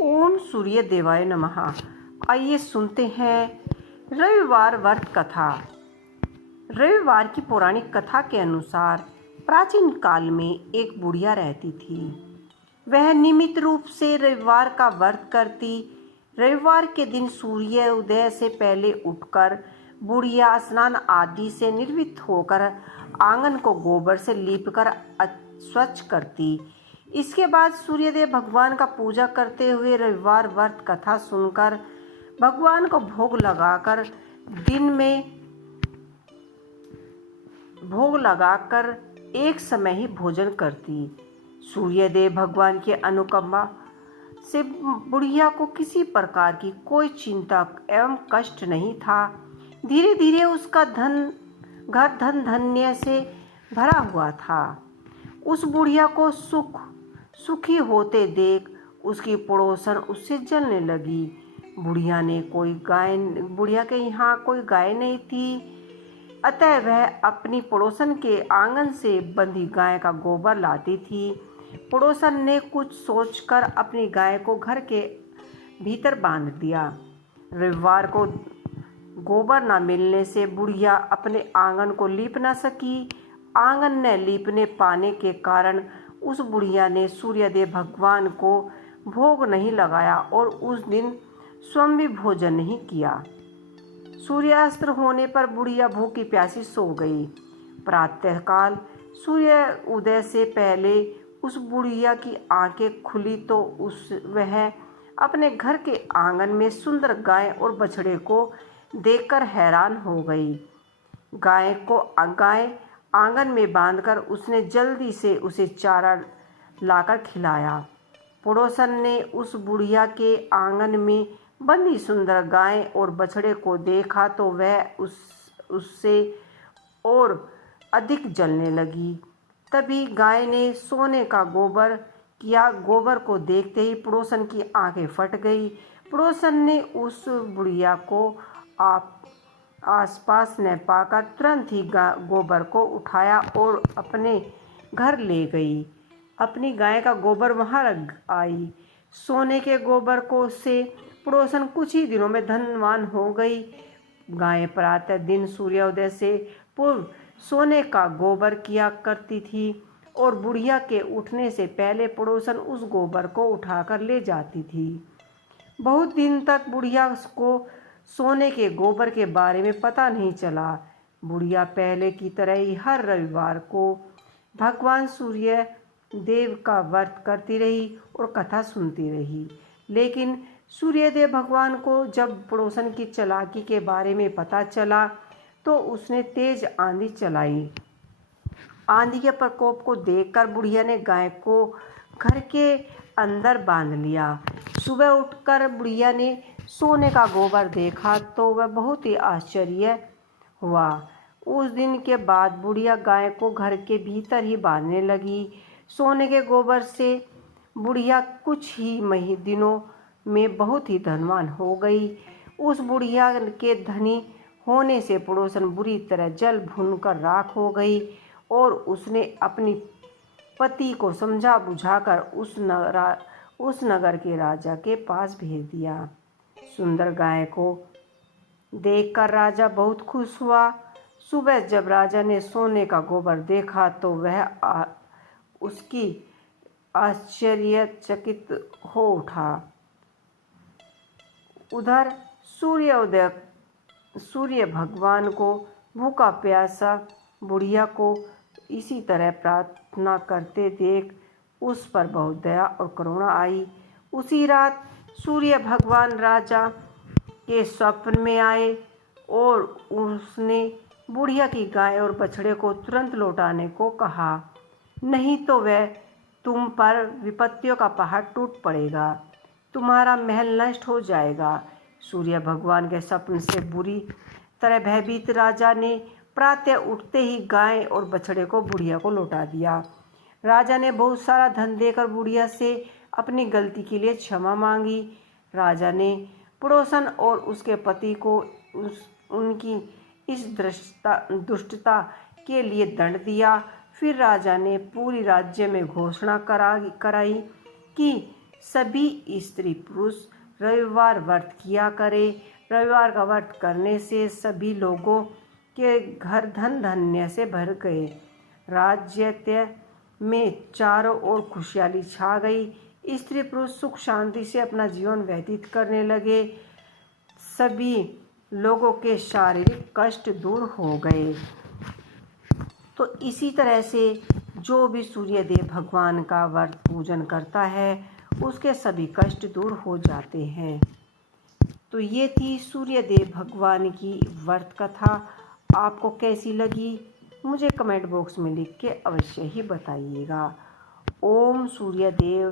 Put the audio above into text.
ओम सूर्य देवाय नमः। आइए सुनते हैं रविवार व्रत कथा। रविवार की पौराणिक कथा के अनुसार प्राचीन काल में एक बुढ़िया रहती थी। वह नियमित रूप से रविवार का व्रत करती। रविवार के दिन सूर्य उदय से पहले उठकर बुढ़िया स्नान आदि से निर्वृत्त होकर आंगन को गोबर से लीपकर स्वच्छ करती। इसके बाद सूर्यदेव भगवान का पूजा करते हुए रविवार व्रत कथा सुनकर भगवान को भोग लगाकर एक समय ही भोजन करती। सूर्यदेव भगवान की अनुकंपा से बुढ़िया को किसी प्रकार की कोई चिंता एवं कष्ट नहीं था। धीरे धीरे उसका घर धन धान्य से भरा हुआ था। उस बुढ़िया को सुखी होते देख उसकी पड़ोसन उससे जलने लगी। बुढ़िया के यहाँ कोई गाय नहीं थी, अतः वह अपनी पड़ोसन के आंगन से बंधी गाय का गोबर लाती थी। पड़ोसन ने कुछ सोचकर अपनी गाय को घर के भीतर बांध दिया। रविवार को गोबर न मिलने से बुढ़िया अपने आंगन को लीप न सकी। आंगन न लीपने पाने के कारण उस बुढ़िया ने सूर्यदेव भगवान को भोग नहीं लगाया और उस दिन स्वयं भी भोजन नहीं किया। सूर्यास्त होने पर बुढ़िया भूखी प्यासी सो गई। प्रातःकाल सूर्य उदय से पहले उस बुढ़िया की आंखें खुली तो वह अपने घर के आंगन में सुंदर गाय और बछड़े को देखकर हैरान हो गई। गाय आंगन में बांधकर उसने जल्दी से उसे चारा लाकर खिलाया। पड़ोसन ने उस बुढ़िया के आंगन में बंधी सुंदर गाय और बछड़े को देखा तो वह उससे और अधिक जलने लगी। तभी गाय ने सोने का गोबर किया। गोबर को देखते ही पड़ोसन की आंखें फट गई। पड़ोसन ने उस बुढ़िया को आसपास न पाकर तुरंत ही गोबर को उठाया और अपने घर ले गई। अपनी गाय का गोबर वहां रख आई। सोने के गोबर को से पड़ोसन कुछ ही दिनों में धनवान हो गई। गाय प्रातः दिन सूर्योदय से पूर्व सोने का गोबर किया करती थी और बुढ़िया के उठने से पहले पड़ोसन उस गोबर को उठाकर ले जाती थी। बहुत दिन तक बुढ़िया को सोने के गोबर के बारे में पता नहीं चला। बुढ़िया पहले की तरह ही हर रविवार को भगवान सूर्य देव का व्रत करती रही और कथा सुनती रही। लेकिन सूर्यदेव भगवान को जब पड़ोसन की चालाकी के बारे में पता चला तो उसने तेज आंधी चलाई। आंधी के प्रकोप को देखकर बुढ़िया ने गाय को घर के अंदर बांध लिया। सुबह उठकर बुढ़िया ने सोने का गोबर देखा तो वह बहुत ही आश्चर्य हुआ। उस दिन के बाद बुढ़िया गाय को घर के भीतर ही बांधने लगी। सोने के गोबर से बुढ़िया कुछ ही दिनों में बहुत ही धनवान हो गई। उस बुढ़िया के धनी होने से पड़ोसन बुरी तरह जल भूनकर राख हो गई और उसने अपनी पति को समझा बुझाकर उस नगर के राजा के पास भेज दिया। सुंदर गाय को देखकर राजा बहुत खुश हुआ। सुबह जब राजा ने सोने का गोबर देखा तो वह उसकी आश्चर्यचकित हो उठा। उधर सूर्य भगवान को भूखा प्यासा बुढ़िया को इसी तरह प्रार्थना करते देख उस पर बहुत दया और करुणा आई। उसी रात सूर्य भगवान राजा के स्वप्न में आए और उसने बुढ़िया की गाय और बछड़े को तुरंत लौटाने को कहा, नहीं तो वह तुम पर विपत्तियों का पहाड़ टूट पड़ेगा, तुम्हारा महल नष्ट हो जाएगा। सूर्य भगवान के स्वप्न से बुरी तरह भयभीत राजा ने प्रातः उठते ही गाय और बछड़े को बुढ़िया को लौटा दिया। राजा ने बहुत सारा धन देकर बुढ़िया से अपनी गलती के लिए क्षमा मांगी। राजा ने पड़ोसन और उसके पति को उनकी इस दुष्टता के लिए दंड दिया। फिर राजा ने पूरी राज्य में घोषणा कराई कि सभी स्त्री पुरुष रविवार व्रत किया करें। रविवार का व्रत करने से सभी लोगों के घर धन धान्य से भर गए। राज्य में चारों ओर खुशहाली छा गई। स्त्री पुरुष सुख शांति से अपना जीवन व्यतीत करने लगे। सभी लोगों के शारीरिक कष्ट दूर हो गए। तो इसी तरह से जो भी सूर्यदेव भगवान का व्रत पूजन करता है उसके सभी कष्ट दूर हो जाते हैं। तो ये थी सूर्यदेव भगवान की व्रत कथा। आपको कैसी लगी मुझे कमेंट बॉक्स में लिख के अवश्य ही बताइएगा। ओम सूर्यदेव